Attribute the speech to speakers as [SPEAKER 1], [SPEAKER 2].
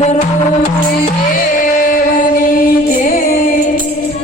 [SPEAKER 1] ಗುರು